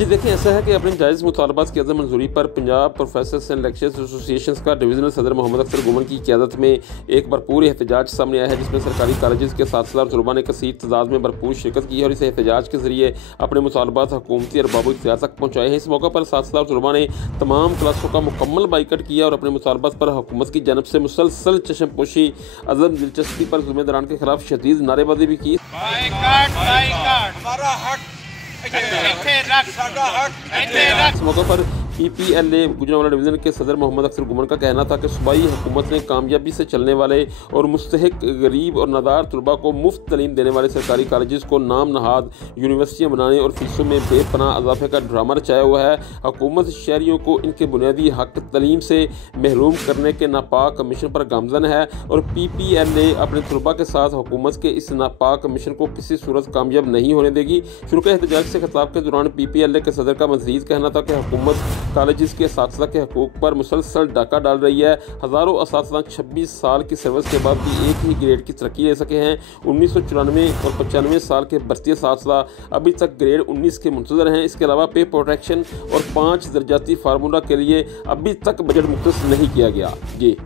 जी देखिए, ऐसा है कि अपने जायज़ मुतालबात की अदम मंजूरी पर Punjab professors and lecturers association का डिवीज़नल सदर मोहम्मद अख्तर गुमन की क़यादत में एक भरपूर एहतजाज सामने आया है, जिसमें सरकारी कॉलेज के 7,000 तलबा ने कसीर तादाद में भरपूर शिरकत की है और इस एहतजाज के जरिए अपने मुतालबात हुकूमती अरबाब इख्तियार तक पहुँचाए हैं। इस मौका पर 7,000 तलबा ने तमाम क्लासों का मुकम्मल बाइकआउट किया और अपने मुतालबात पर हुकूमत की जानब से मुसलसल चश्मपोशी, अदम दिलचस्पी पर ज़िम्मेदारान के खिलाफ शदीद नारेबाजी भी की। इस मौके पर PPLA गुजरांवाला डिवीज़न के सदर मोहम्मद अख्तर गुमन का कहना था कि सूबाई हुकूमत ने कामयाबी से चलने वाले और मुस्तहिक गरीब और नादार तलबा को मुफ्त तलीम देने वाले सरकारी कॉलेज को नाम नहाद यूनिवर्सिटियाँ बनाने और फीसों में बेपनाह इजाफे का ड्रामा रचाया हुआ है। हुकूमत शहरियों को इनके बुनियादी हक तलीम से महरूम करने के नापाक मिशन पर गामजन है और PPLA अपने तलबा के साथ हुकूमत के इस नापाक मिशन को किसी सूरत कामयाब नहीं होने देगी। शुरू के एहतजाज से खिताब के दौरान PPLA के सदर का मज़ीद कहना था कि हुकूमत कॉलेज के असातिज़ा के हकूक़ पर मुसलसल डाका डाल रही है। हज़ारों असातिज़ा 26 साल की सर्विस के बाद भी एक ही ग्रेड की तरक्की ले सके हैं। 1994 और 95 साल के भर्ती असातिज़ा अभी तक ग्रेड 19 के मुंतज़र हैं। इसके अलावा पे प्रोटेक्शन और 5 दर्जाती फार्मूला के लिए अभी तक बजट मुख्तस नहीं किया गया। जी।